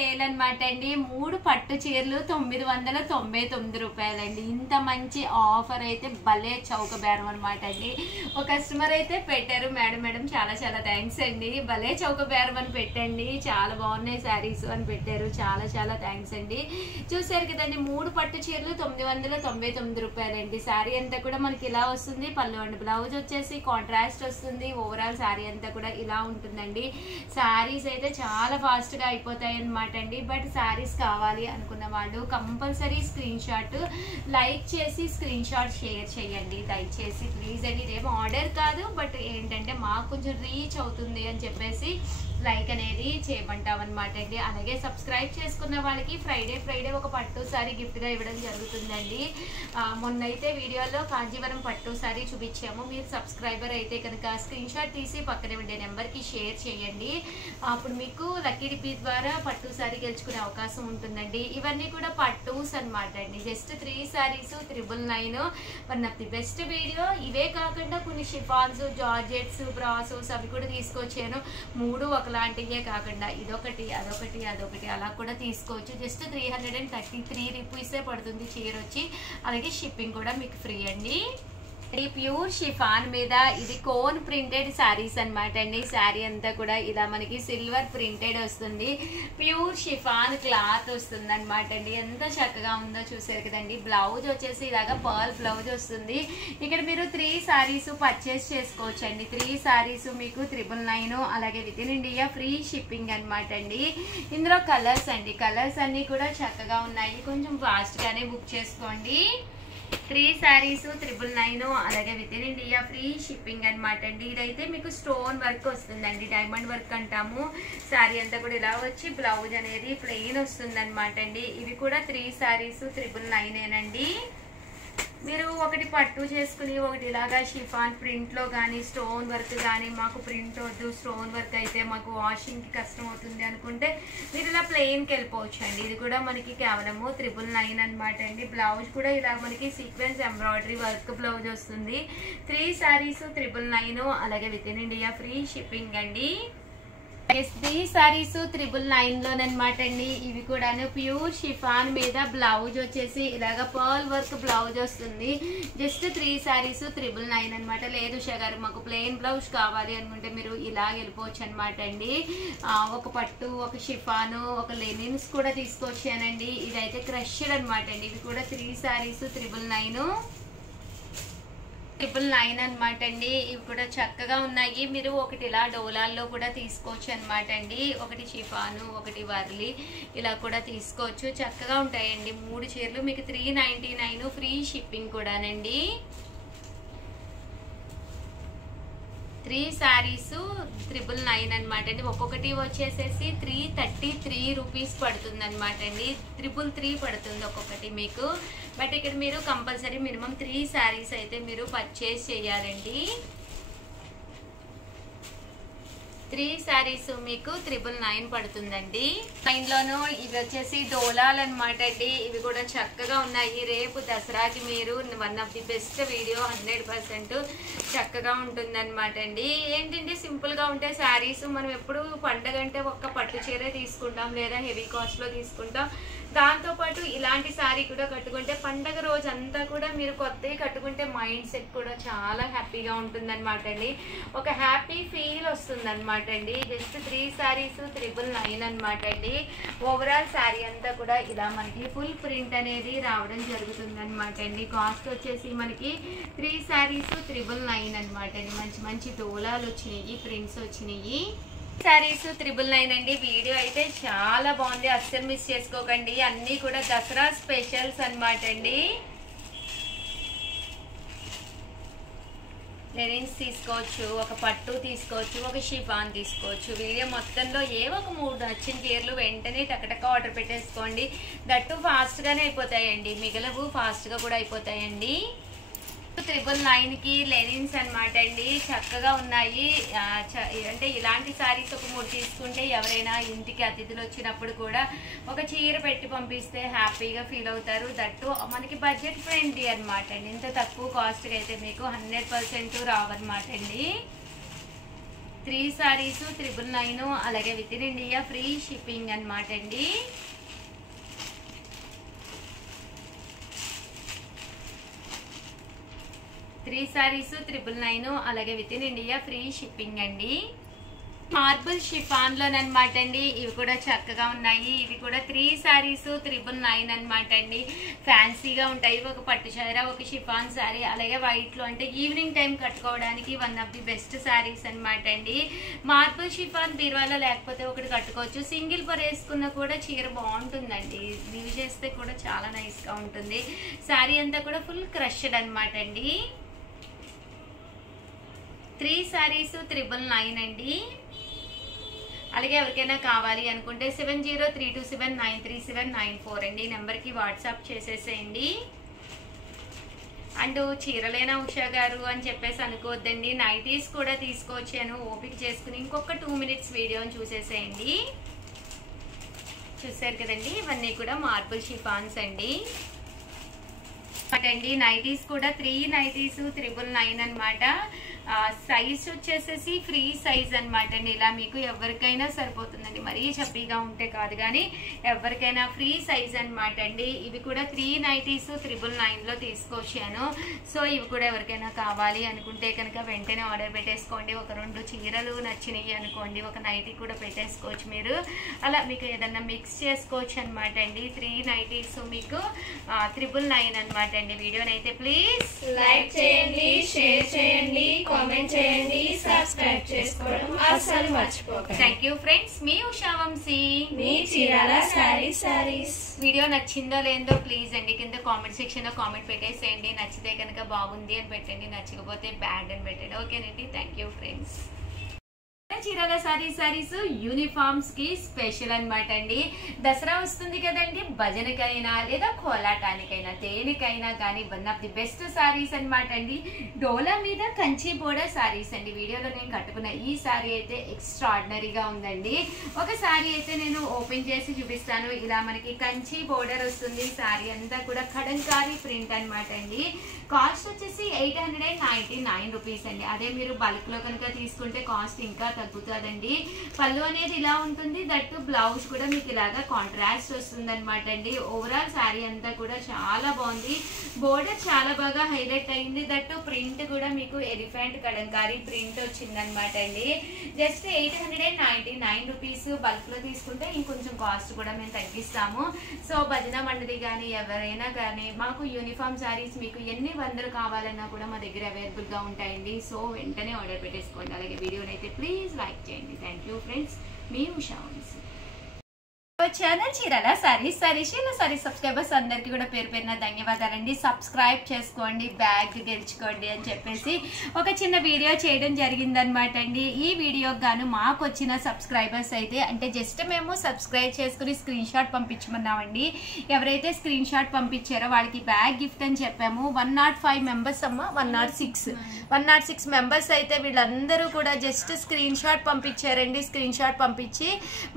Sale అన్నమాట అండి. 3 పట్టు చీరలు 999 రూపాయలండి. ఇంత మంచి ఆఫర్ అయితే భలే చౌక బేరం అనమాట అండి. ఒక కస్టమర్ అయితే పెట్టారు, మేడం చాలా చాలా థ్యాంక్స్ అండి, భలే చౌక బేరం అని పెట్టండి, చాలా బాగున్నాయి శారీస్ అని పెట్టారు, చాలా థ్యాంక్స్ అండి. చూసారు కదండి, 3 పట్టు చీరలు 999 రూపాయలండి. శారీ అంతా కూడా మనకి ఇలా వస్తుంది. పళ్ళు అండి, బ్లౌజ్ వచ్చేసి కాంట్రాస్ట్ వస్తుంది. ఓవరాల్ శారీ అంతా కూడా ఇలా ఉంటుందండి. శారీస్ అయితే చాలా ఫాస్ట్ గా అయిపోతాయి అన్నమాట అండి. బట్ శారీస్ కావాలి అనుకున్న వాళ్ళు కంపల్సరీ స్క్రీన్ షాట్ లైక్ చేసి స్క్రీన్ షాట్ షేర్ చేయండి దయచేసి ప్లీజ్ అండి. ఇదేమో ఆర్డర్ కాదు, బట్ ఏంటంటే మాకు కొంచెం రీచ్ అవుతుంది అని చెప్పేసి లైక్ అనేది చేయమంటాం అనమాట అండి. అలాగే సబ్స్క్రైబ్ చేసుకున్న వాళ్ళకి ఫ్రైడే ఒక పట్టు సారీ గిఫ్ట్ గా ఇవ్వడం జరుగుతుందండి. మొన్నైతే వీడియోలో కాంజీవరం పట్టు సారీ చూపించాము. మీరు సబ్స్క్రైబర్ అయితే కనుక స్క్రీన్ షాట్ తీసి పక్కనే ఉండే నెంబర్ కి షేర్ చేయండి. అప్పుడు మీకు లక్కీ డిపీ ద్వారా పట్టు సారీ గెలుచుకునే అవకాశం ఉంటుందండి. ఇవన్నీ కూడా పట్టూస్ అనమాట అండి. Just 3 saris 999 one of the best video. ఇవే కాకుండా కొన్ని షిఫాన్స్, జార్జెట్స్, బ్రాసోస్ అవి కూడా తీసుకొచ్చాను. 3 ఒకలాంటివే కాకుండా ఇదొకటి అదొకటి అలా కూడా తీసుకోవచ్చు. జస్ట్ 333 రూపీసే పడుతుంది చీర వచ్చి. అలాగే షిప్పింగ్ కూడా మీకు ఫ్రీ అండి. ప్యూర్ షిఫాన్ మీద ఇది కోన్ ప్రింటెడ్ శారీస్ అనమాట అండి. శారీ అంతా కూడా ఇలా మనకి సిల్వర్ ప్రింటెడ్ వస్తుంది. ప్యూర్ షిఫాన్ క్లాత్ వస్తుంది అనమాట అండి. ఎంత చక్కగా ఉందో చూసారు కదండి. బ్లౌజ్ వచ్చేసి ఇలాగా పర్ల్ బ్లౌజ్ వస్తుంది. ఇక్కడ మీరు 3 సారీస్ పర్చేస్ చేసుకోవచ్చు అండి. 3 సారీస్ మీకు 999, అలాగే with in India free shipping అనమాట అండి. ఇందులో కలర్స్ అండి, కలర్స్ అన్ని కూడా చక్కగా ఉన్నాయి. కొంచెం ఫాస్ట్ గానే బుక్ చేసుకోండి. 3 సారీస్ 999, అలాగే with in India free shipping అనమాట అండి. ఇదైతే మీకు స్టోన్ వర్క్ వస్తుందండి, డైమండ్ వర్క్ అంటాము. శారీ అంతా కూడా ఇలా వచ్చి బ్లౌజ్ అనేది ప్లెయిన్ వస్తుంది అనమాట అండి. ఇవి కూడా 3 సారీస్ 999 అండి. మీరు ఒకటి పట్టు చేసుకుని ఒకటి ఇలాగా షిఫాన్ ప్రింట్ లో కానీ స్టోన్ వర్క్ కానీ మాకు ప్రింట్ వద్దు, స్టోన్ వర్క్ అయితే మాకు వాషింగ్ కి కష్టం అవుతుంది అనుకుంటే మీరు ఇలా ప్లెయిన్ కి వెళ్ళిపోవచ్చు అండి. ఇది కూడా మనకి కేవలము 999 అనమాట అండి. బ్లౌజ్ కూడా ఇలా మనకి సీక్వెన్స్ ఎంబ్రాయిడరీ వర్క్ బ్లౌజ్ వస్తుంది. 3 సారీస్ 999, అలాగే with in India free shipping అండి. 3 సారీస్ 999 లోనమాట అండి. ఇవి కూడా ప్యూర్ షిఫాన్ మీద బ్లౌజ్ వచ్చేసి ఇలాగ పర్ల్ వర్క్ బ్లౌజ్ వస్తుంది. జస్ట్ 3 సారీస్ 999 అనమాట. లేదు షగారు మాకు ప్లెయిన్ బ్లౌజ్ కావాలి అనుకుంటే మీరు ఇలా వెళ్ళిపోవచ్చు అనమాట అండి. ఒక పట్టు, ఒక షిఫాను, ఒక లెనిన్స్ కూడా తీసుకొచ్చానండి. ఇదైతే క్రష్డ్ అనమాట అండి. ఇవి కూడా 3 సారీస్ 999 అనమాట అండి. ఇవి కూడా చక్కగా ఉన్నాయి. మీరు ఒకటి ఇలా డోలాల్లో కూడా తీసుకోవచ్చు అనమాట అండి. ఒకటి షిఫాను, ఒకటి వర్లీ ఇలా కూడా తీసుకోవచ్చు. చక్కగా ఉంటాయండి. 3 చీరలు మీకు 399 ఫ్రీ షిప్పింగ్ కూడానండి. 3 సారీస్ 999 అనమాట అండి. ఒక్కొక్కటి వచ్చేసేసి 333 రూపీస్ పడుతుంది అనమాట అండి. 333 పడుతుంది ఒక్కొక్కటి మీకు. బట్ ఇక్కడ మీరు కంపల్సరీ మినిమం 3 సారీస్ అయితే మీరు పర్చేస్ చేయాలండి. 3 సారీస్ మీకు 999 పడుతుందండి. 9లోను ఇవి వచ్చేసి డోలాలు అనమాట అండి. ఇవి కూడా చక్కగా ఉన్నాయి. రేపు దసరాకి మీరు one of the best video, 100% చక్కగా ఉంటుంది అనమాట అండి. ఏంటంటే సింపుల్ గా ఉంటే శారీస్ మనం ఎప్పుడు పండగ అంటే ఒక్క పట్టు చీరే తీసుకుంటాం, లేదా హెవీ కాస్ట్ లో తీసుకుంటాం. దాంతో పాటు ఇలాంటి శారీ కూడా కట్టుకుంటే పండగ రోజు అంతా కూడా మీరు కొత్తవి కట్టుకుంటే మైండ్ సెట్ కూడా చాలా హ్యాపీగా ఉంటుంది అనమాట అండి. ఒక హ్యాపీ ఫీల్ వస్తుంది అనమాట అండి. జస్ట్ 3 సారీస్ 999 అనమాట అండి. ఓవరాల్ శారీ అంతా కూడా ఇలా మనకి ఫుల్ ప్రింట్ అనేది రావడం జరుగుతుంది అనమాట అండి. కాస్ట్ వచ్చేసి మనకి 3 సారీస్ 999 అనమాట అండి. మంచి డోలాలు వచ్చినాయి, ప్రింట్స్ వచ్చినాయి. సారీస్ 999 అండి. వీడియో అయితే చాలా బాగుంది, అస్సలు మిస్ చేసుకోకండి. అన్ని కూడా దసరా స్పెషల్స్ అనమాట అండి. లెనిన్స్ తీసుకోవచ్చు, ఒక పట్టు తీసుకోవచ్చు, ఒక షిఫాన్ తీసుకోవచ్చు. వీడియో మొత్తంలో ఏవో ఒక 3 నచ్చిన చీరలు వెంటనే టకటక ఆర్డర్ పెట్టేసుకోండి. దట్టు ఫాస్ట్ గానే అయిపోతాయండి, మిగలవు ఫాస్ట్ గా కూడా అయిపోతాయండి. 999 కి లెనిన్స్ అనమాట అండి. చక్కగా ఉన్నాయి. అంటే ఇలాంటి సారీస్ ఒక 3 తీసుకుంటే ఎవరైనా ఇంటికి అతిథులు వచ్చినప్పుడు కూడా ఒక చీర పెట్టి పంపిస్తే హ్యాపీగా ఫీల్ అవుతారు. దట్టు మనకి బడ్జెట్ ఫ్రెండ్లీ అనమాట అండి. ఇంత తక్కువ కాస్ట్ అయితే మీకు 100% రావన్నమాట అండి. 3 సారీస్ 999, అలాగే with in India free shipping అన్నమాట అండి. త్రీ సారీస్ 999, అలాగే with in India free shipping అండి. మార్బుల్ షిఫాన్ లోనమాట అండి. ఇవి కూడా చక్కగా ఉన్నాయి. ఇవి కూడా 3 సారీస్ 999 అనమాట అండి. ఫ్యాన్సీగా ఉంటాయి. ఒక పట్టు చీర, ఒక షిఫాన్ సారీ, అలాగే వైట్ లో అంటే ఈవినింగ్ టైం కట్టుకోవడానికి one of the best saris అనమాట అండి. మార్బుల్ షిఫాన్ బీరువాలో లేకపోతే ఒకటి కట్టుకోవచ్చు. సింగిల్ పర్ వేసుకున్న కూడా చీర బాగుంటుందండి. యూజ్ చేస్తే కూడా చాలా నైస్ గా ఉంటుంది. సారీ అంతా కూడా ఫుల్ క్రష్డ్ అనమాట అండి. 3 సారీస్ 999 అండి. అలాగే ఎవరికైనా కావాలి అనుకుంటే 7032793794 అండి. ఈ నెంబర్కి వాట్సాప్ చేసేసేయండి. అండ్ చీరలేనా ఉషా గారు అని చెప్పేసి అనుకోవద్దండి, నైటీస్ కూడా తీసుకొచ్చాను. ఓపిక చేసుకుని ఇంకొక 2 మినిట్స్ వీడియోని చూసేసేయండి. చూసారు కదండి, ఇవన్నీ కూడా మార్బుల్ షిఫాన్స్ అండి. అండి నైటీస్ కూడా 3 నైటీస్ 999 అనమాట. సైజ్ వచ్చేసేసి ఫ్రీ సైజ్ అనమాట అండి. ఇలా మీకు ఎవరికైనా సరిపోతుందండి, మరీ చప్పీగా ఉంటే కాదు కానీ ఎవరికైనా ఫ్రీ సైజ్ అనమాట అండి. ఇవి కూడా 3 నైటీస్ 999 లో తీసుకొచ్చాను. సో ఇవి కూడా ఎవరికైనా కావాలి అనుకుంటే కనుక వెంటనే ఆర్డర్ పెట్టేసుకోండి. ఒక 2 చీరలు నచ్చినాయి అనుకోండి, ఒక నైటీ కూడా పెట్టేసుకోవచ్చు మీరు. అలా మీకు ఏదన్నా మిక్స్ చేసుకోవచ్చు అనమాట అండి. 3 నైటీస్ మీకు 999 అనమాట అండి. వీడియోని అయితే ప్లీజ్ లైక్ చేయండి, షేర్ చేయండి, కామెంట్ చేయండి, సబ్స్క్రైబ్ చేసుకోవడం అస్సలు మర్చిపోకండి. Thank you friends. మీ ఉషా వంశీ, మీ చీరాల సారీస్. వీడియో నచ్చిందో లేదో ప్లీజ్ అండి కింద కామెంట్ సెక్షన్ లో కామెంట్ పెట్టేసేయండి. నచ్చితే కనుక బాగుంది అని పెట్టండి, నచ్చకపోతే బ్యాడ్ అని పెట్టండి. ఓకేనండి, thank you friends. Chirala saris uniforms కి స్పెషల్ అనమాట అండి. దసరా వస్తుంది కదండి, భజనకైనా లేదా కోలాటానికైనా దేనికైనా కానీ one of the best saris అనమాట అండి. డోలా మీద కంచి బోర్డర్ సారీస్ అండి. వీడియోలో నేను కట్టుకున్న ఈ సారీ అయితే ఎక్స్ట్రాడినరీగా ఉందండి. ఒక సారీ అయితే నేను ఓపెన్ చేసి చూపిస్తాను. ఇలా మనకి కంచి బోర్డర్ వస్తుంది. సారీ అంతా కూడా కడంకారీ ప్రింట్ అనమాట అండి. కాస్ట్ వచ్చేసి 899 రూపీస్ అండి. అదే మీరు బల్క్ లో కనుక తీసుకుంటే కాస్ట్ ఇంకా తగ్గుతుందండి. పళ్ళు అనేది ఇలా ఉంటుంది. దట్టు బ్లౌజ్ కూడా మీకు ఇలాగా కాంట్రాస్ట్ వస్తుంది అనమాట అండి. ఓవరాల్ శారీ అంతా కూడా చాలా బాగుంది. బోర్డర్ చాలా బాగా హైలైట్ అయింది. దట్టు ప్రింట్ కూడా మీకు ఎలిఫెంట్ కలంకారీ ప్రింట్ వచ్చింది అనమాట అండి. Just 899 rupees. బల్క్ లో తీసుకుంటే ఇంకొంచెం కాస్ట్ కూడా మేము తగ్గిస్తాము. సో భజన మండలి కానీ ఎవరైనా కానీ మాకు యూనిఫామ్ శారీస్ మీకు ఎన్ని వందలు కావాలన్నా కూడా మా దగ్గర అవైలబుల్ గా ఉంటాయండి. సో వెంటనే ఆర్డర్ పెట్టేసుకోండి. అలాగే వీడియోని అయితే ప్లీజ్ లైక్ చేయండి. Thank you friends. మీ Usha Vamshi. Channel Chirala sarees subscribers అందరికి కూడా పేరు పేరున ధన్యవాదాలండి. సబ్స్క్రైబ్ చేసుకోండి, బ్యాగ్ గెలుచుకోండి అని చెప్పేసి ఒక చిన్న వీడియో చేయడం జరిగిందనమాట అండి. ఈ వీడియోకి గాను మాకు వచ్చిన సబ్స్క్రైబర్స్ అయితే అంటే జస్ట్ మేము సబ్స్క్రైబ్ చేసుకుని స్క్రీన్ షాట్ పంపించమన్నామండి. ఎవరైతే స్క్రీన్ షాట్ పంపించారో వాళ్ళకి బ్యాగ్ గిఫ్ట్ అని చెప్పాము. 105 మెంబర్స్ అమ్మ 106 మెంబర్స్ అయితే వీళ్ళందరూ కూడా జస్ట్ స్క్రీన్ షాట్ పంపించారండి. స్క్రీన్ షాట్ పంపించి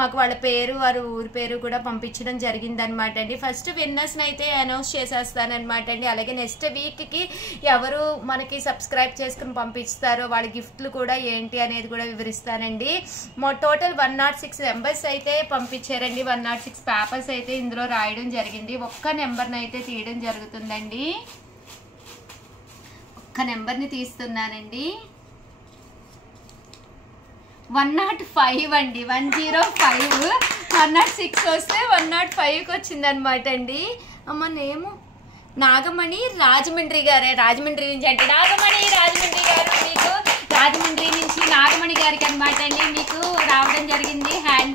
మాకు వాళ్ళ పేరు వారు ఊరి పేరు కూడా పంపించడం జరిగింది అనమాట అండి. ఫస్ట్ విన్నర్స్ అయితే అనౌన్స్ చేసేస్తానమాట అండి. అలాగే నెక్స్ట్ వీక్ కి ఎవరు మనకి సబ్స్క్రైబ్ చేసుకుని పంపిస్తారో వాళ్ళ గిఫ్ట్లు కూడా ఏంటి అనేది కూడా వివరిస్తానండి. టోటల్ 106 మెంబర్స్ అయితే పంపించారండి. 106 పేపర్స్ అయితే ఇందులో రాయడం జరిగింది. ఒక్క నెంబర్ని అయితే తీయడం జరుగుతుందండి. ఒక్క నెంబర్ని తీస్తున్నానండి. 105 అండి. 105 106 వస్తే 105కి వచ్చింది అనమాట అండి. అమ్మ నేము నాగమణి రాజమండ్రి గారే. రాజమండ్రి నుంచి అంటే నాగమణి రాజమండ్రి గారు మీకు రాజమండ్రి నుంచి నాగమణి గారికి అనమాట అండి మీకు రావడం జరిగింది. హ్యాండ్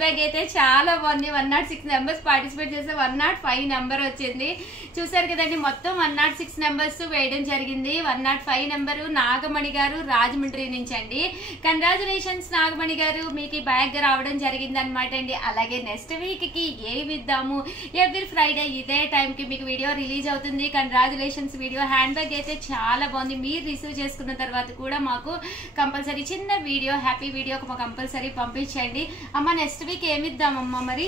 బ్యాగ్ అయితే చాలా బాగుంది. 106 నెంబర్స్ పార్టిసిపేట్ చేస్తే 105 నెంబర్ వచ్చింది. చూసారు కదండి, మొత్తం 106 నెంబర్స్ వేయడం జరిగింది. 105 నెంబరు నాగమణి గారు రాజమండ్రి నుంచి అండి. కంగ్రాచులేషన్స్ నాగమణి గారు, మీకు ఈ బ్యాగ్ రావడం జరిగింది అనమాట అండి. అలాగే నెక్స్ట్ వీక్ కి ఏమి ఇద్దాము, ఎవ్రీ ఫ్రైడే ఇదే టైంకి మీకు వీడియో రిలీజ్ అవుతుంది. Congratulations video. హ్యాండ్ బ్యాగ్ అయితే చాలా బాగుంది. మీరు రిసీవ్ చేసుకున్న తర్వాత కూడా మాకు కంపల్సరీ చిన్న వీడియో హ్యాపీ వీడియో కంపల్సరీ పంపించండి. అమ్మ నెక్స్ట్ వీక్ ఏమిద్దామమ్మా మరి?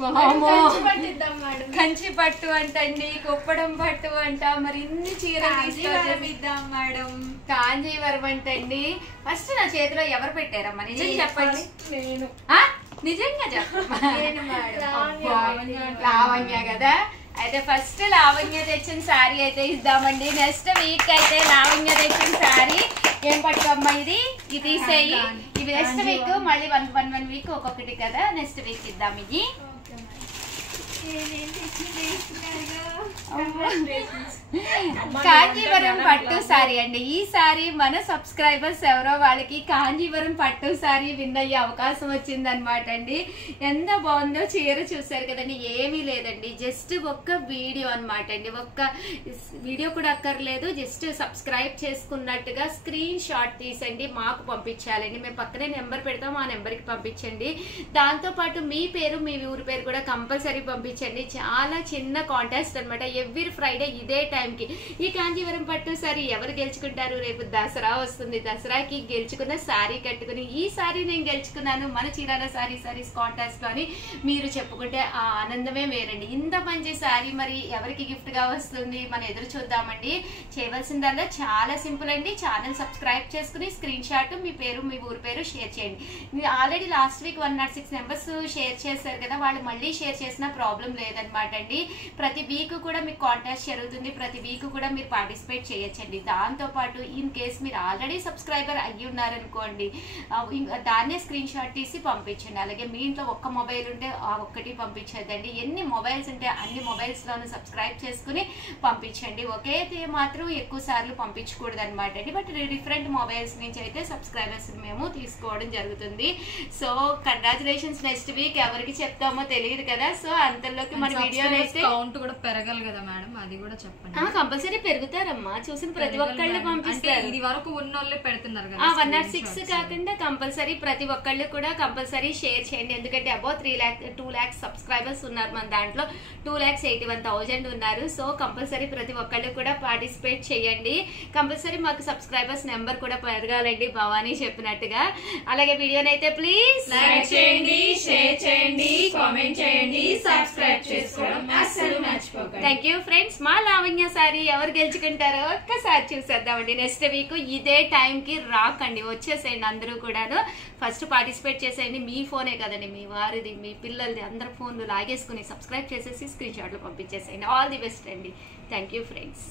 పట్టిద్దాం మేడం. కంచి పట్టు అంటండి, కుప్పడం పట్టు అంట, మరి ఇన్ని చీరలు ఇద్దాం మేడం. కాంజీవరం అంటండి. ఫస్ట్ నా చేతిలో ఎవరు పెట్టారమ్మా నిజం చెప్పండి. నేను నిజంగా చెప్పమ్మా. లావణ్య. లావణ్య కదా. అయితే ఫస్ట్ లావణ్య తెచ్చిన శారీ అయితే ఇద్దామండి. నెక్స్ట్ వీక్ అయితే లావణ్య తెచ్చిన శారీ ఏం పట్టుకోమ్మా ఇది తీసేయి. ఇవి నెక్స్ట్ వీక్ మళ్ళీ వన్ వీక్ ఒక్కొక్కటి కదా, నెక్స్ట్ వీక్ ఇద్దాం ఇది. కాంజీవరం పట్టు సారీ అండి. ఈ సారీ మన సబ్స్క్రైబర్స్ ఎవరో వాళ్ళకి కాంజీవరం పట్టు సారీ విన్ అయ్యే అవకాశం వచ్చింది అనమాట అండి. ఎంత బాగుందో చీర చూసారు కదండి. ఏమీ లేదండి, జస్ట్ ఒక్క వీడియో అనమాట అండి. ఒక్క వీడియో కూడా అక్కర్లేదు, జస్ట్ సబ్స్క్రైబ్ చేసుకున్నట్టుగా స్క్రీన్ షాట్ తీసండి మాకు పంపించాలండి. మేము పక్కనే నెంబర్ పెడతాం, ఆ నెంబర్కి పంపించండి. దాంతో పాటు మీ పేరు మీ ఊరి పేరు కూడా కంపల్సరీ పంపించండి. చాలా చిన్న కాంటెస్ట్ అనమాట. ఎవ్రీ ఫ్రైడే ఇదే టైంకి ఈ కాంజీవరం పట్టు సారీ ఎవరు గెలుచుకుంటారు? రేపు దసరా వస్తుంది. దసరాకి గెలుచుకున్న సారీ కట్టుకుని ఈ సారీ నేను గెలుచుకున్నాను మన చీరాల సారీస్ కాంటెస్ట్ లో అని మీరు చెప్పుకుంటే ఆ ఆనందమే వేరండి. ఇంత మంచి సారీ మరి ఎవరికి గిఫ్ట్ గా వస్తుంది మన ఎదురు చూద్దామండి. చేయవలసిందల్లా చాలా సింపుల్ అండి. ఛానల్ సబ్స్క్రైబ్ చేసుకుని స్క్రీన్ షాట్ మీ పేరు మీ ఊరి పేరు షేర్ చేయండి. Already last week 106 members share చేశారు కదా, వాళ్ళు మళ్ళీ షేర్ చేసిన ప్రాబ్లం లేదనమాట అండి. ప్రతి వీక్ కూడా మీకు కాంటాక్ట్ జరుగుతుంది, ప్రతి వీక్ కూడా మీరు పార్టిసిపేట్ చేయొచ్చండి. దాంతో పాటు ఇన్ కేస్ మీరు ఆల్రెడీ సబ్స్క్రైబర్ అయ్యి ఉన్నారనుకోండి, దాన్నే స్క్రీన్ షాట్ తీసి పంపించండి. అలాగే మీ ఇంట్లో ఒక్క మొబైల్ ఉంటే ఆ ఒక్కటి పంపించద్దండి. ఎన్ని మొబైల్స్ ఉంటే అన్ని మొబైల్స్ లోనూ సబ్స్క్రైబ్ చేసుకుని పంపించండి. ఒకే మాత్రం ఎక్కువ సార్లు పంపించకూడదు అనమాట అండి. బట్ డిఫరెంట్ మొబైల్స్ నుంచి అయితే సబ్స్క్రైబర్స్ మేము తీసుకోవడం జరుగుతుంది. So congratulations. నెక్స్ట్ వీక్ ఎవరికి చెప్తామో తెలియదు కదా, సో అంతలోకి మన వీడియో అయితే కౌంట్ కూడా పెరగాలి కదా మేడం, అది కూడా చెప్పండి. కంపల్సరీ పెరుగుతారమ్మా, చూసిన ప్రతి ఒక్కళ్ళు పంపిస్తారు. ఇది వరకు ఉన్నోళ్ళే పెడుతున్నారు కదా. 106 కాకుండా కంపల్సరీ ప్రతి ఒక్కళ్ళు కూడా కంపల్సరీ షేర్ చేయండి. ఎందుకంటే అబౌవ్ 2 lakhs సబ్స్క్రైబర్స్ ఉన్నారు మన దాంట్లో. 2,81,000 ఉన్నారు. సో కంపల్సరీ ప్రతి ఒక్కళ్ళు కూడా పార్టిసిపేట్ చేయండి. కంపల్సరీ మాకు సబ్స్క్రైబర్స్ నెంబర్ కూడా పెరగాలండి భవానీ చెప్పినట్టుగా. అలాగే వీడియోనైతే ప్లీజ్ లైక్ చేయండి, షేర్ చేయండి, కామెంట్ చేయండి, సబ్స్క్రైబ్ చేసుకోవడం అస్సలు మర్చిపోకండి. Thank you friends. మా లావణ్య సారీ ఎవరు గెలుచుకుంటారో ఒక్కసారి చూసేద్దామండి. నెక్స్ట్ వీక్ ఇదే టైం కి రాకండి, వచ్చేసేయండి అందరూ కూడాను. ఫస్ట్ పార్టిసిపేట్ చేసేయండి. మీ ఫోనే కదండి, మీ వారిది మీ పిల్లలది అందరు ఫోన్లు లాగేసుకుని సబ్స్క్రైబ్ చేసేసి స్క్రీన్ షాట్లు పంపించేసేయండి. ఆల్ ది బెస్ట్ అండి. Thank you friends.